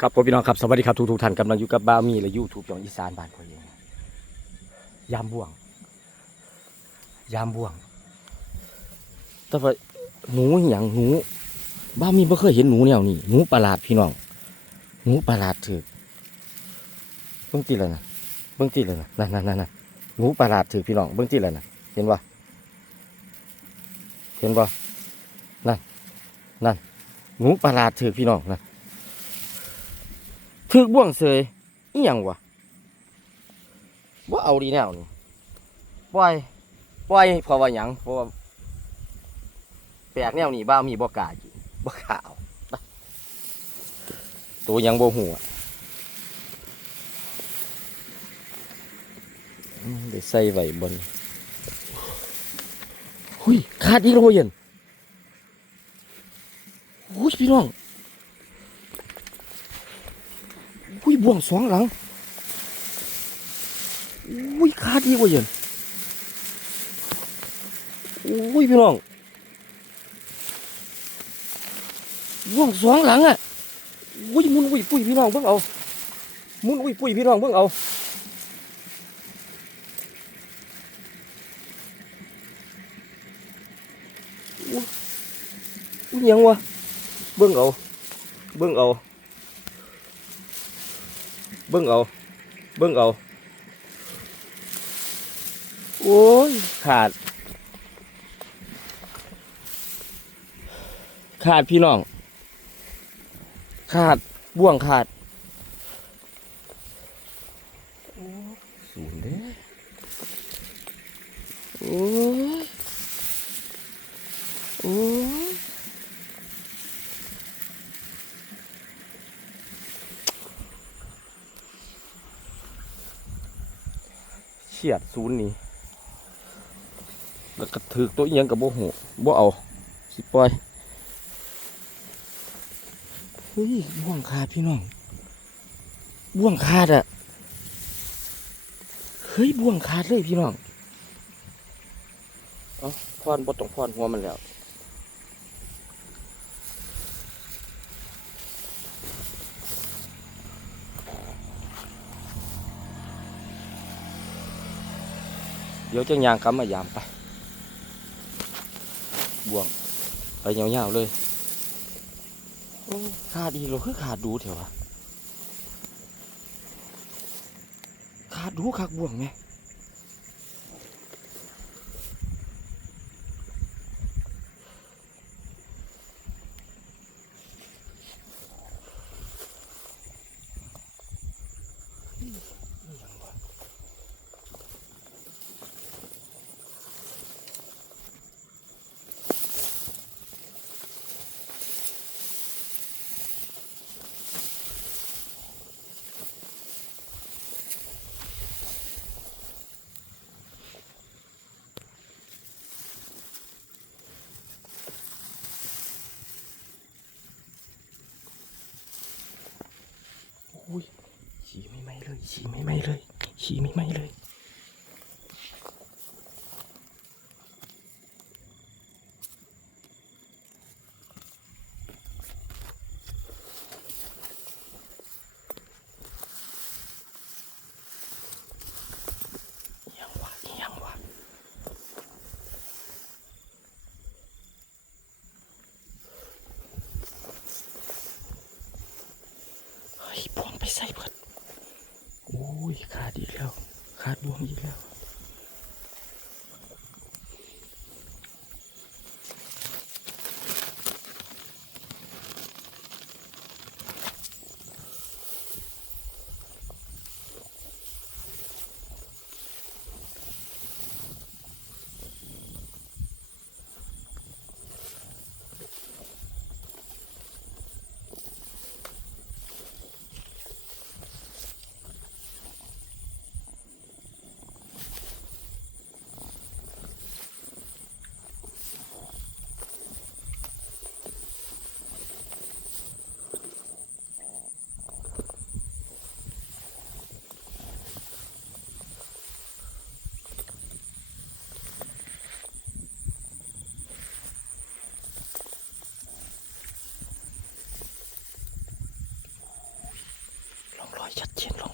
ครับผมพี่น้องครับสวัสดีครับทุกทุกท่านกำลังอยู่กับบ้ามีและยูทูบของอีสานบ้านพ่อเองยามบ่วง ยามบ่วง แต่ว่าหนูอย่างหนูบ้ามีไม่เคยเห็นหนูแนวนี้หนูประหลาดพี่น้องหนูประหลาดถือเบิ่งตีเลยนะเบิ่งตีเลยนะนั่นนั่นนั่นหนูประหลาดถือพี่น้องเบิ่งตีเลยนะเห็นปะเห็นปะนั่นนั่นหนูประหลาดถือพี่น้องนะ ถึกบ่วงเสยอีหยังวะว่าเอาดีแนวนี่ปล่อยปล่อยเพราะว่าหยังเพราะว่าแปลกแนวนี้บ้ามีบ่กล้ากินบ่กล้าเอาไปตัวยังบ่หัวอืมได้ใส่ไว้บนหุยขาดอีกแล้วเว้ยเย็นหุยพี่น้อง อุ้ยบ่วงสองหลังอุ้ยขาดีกว่าเย็นอุ้ยพี่น้องบ่วงสองหลังอะอุ้ยมุนอุ้ยปุ้ยพี่น้องเพิ่งเอามุนอุ้ยปุ้ยพี่น้องเพิ่งเอาอุ้ยยังวะเบิ่งเอาเบิ่งเอา บิ่งเอา เบิ่งเอา โอ้ย ขาด ขาดพี่น้อง ขาดบ่วงขาดโอ้ศูนย์เด้อโอ้ยโอ้ย เฉียดศูนย์นี่แล้วก็ถือตัวเอียงกับโบหูโบเอา สิปล่อยเฮ้ยบ่วงขาดพี่น้อง บ่วงขาดอะเฮ้ยบ่วงขาดเลยพี่น้อง เอาพอนบ่ต้องพอนหัวมันแล้ว ดี๋ยวจะยางกำมายามไป บวงไปยาวๆเลยขาดอีโลคือขาดดูเถอะวะขาดดูขักบวงไหม อุ้ยฉี่ไม่ไหมเลย ฉี่ไม่ไหมเลยฉี่ไม่ไหมเลยยังวะยังวะเฮ้ยพวงไปใส่เบิด ยขาดอีกแล้ว ขาดดวงอีกแล้ว โชัดเจนร่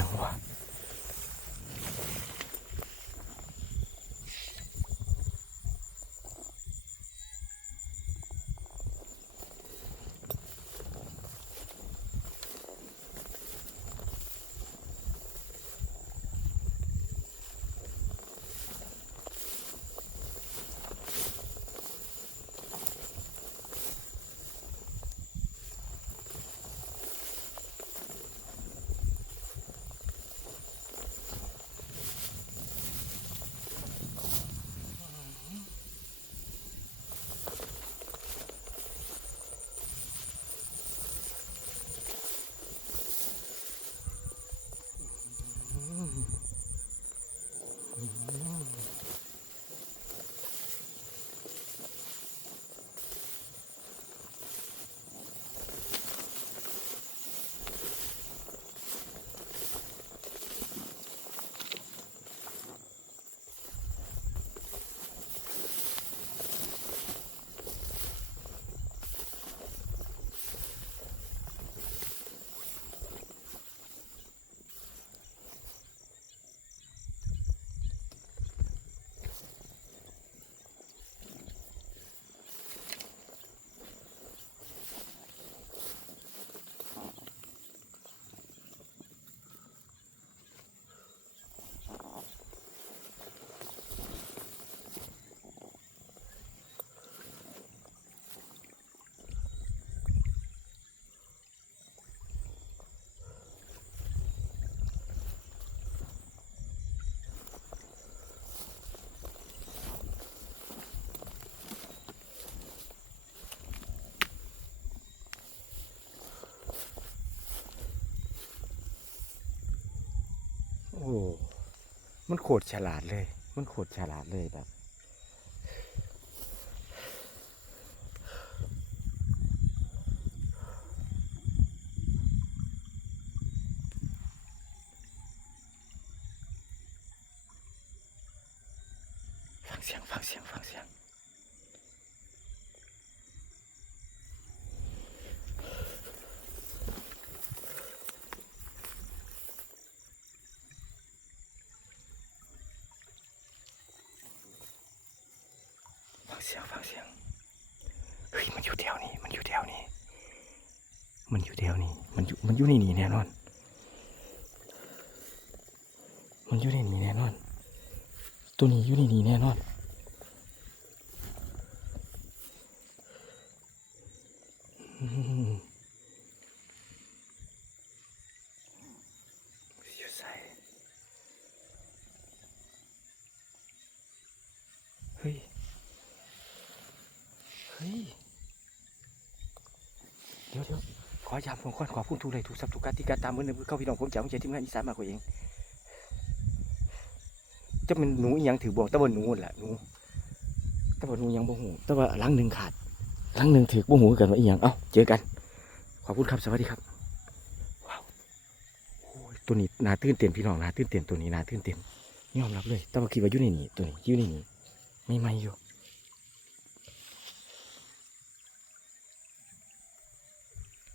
อ้อี โอ้ มันโคตรฉลาดเลย มันโคตรฉลาดเลยแบบ ฟังเสียง ฟังเสียง ฟังเสียง ฟังเสียงฟังเสียงเฮ้ยมันอยู่แถวนี้ มันอยู่แถวนี้ มันอยู่แถวนี้ มันอยู่มันอยู่ในนี้แน่นอน มันอยู่ในนี้แน่นอน ตัวนี้อยู่ในนี้แน่นอนอืม ฮ้ย เดี๋ยวเดี๋ยว ขอยามผมก่อนขอพูดถูกเลยถูกสับถูกการที่การตามเมือหนึ่งเข้าพี่น้องผมจะเอาใจทีมงานอีสานมากกว่าเอง จะเป็นหนูอีหยังถือบอกตะวันหนูแหละหนูตะวันหนูยังบ่หูตะวันหลังหนึ่งขาดหลังหนึ่งถือบ่หูกันว่าอีหยังเอ้าเจอกัน ขอบคุณครับสวัสดีครับว้าวโอ้ยตัวนี้น่าตื่นเต้นพี่น้องน่าตื่นเต้นตัวนี้น่าตื่นเต้นยอมรับเลยต่ว่าคิดว่าอยู่ในนี้ตัวนี้อยู่ในนี้ไม่ไม่อยู่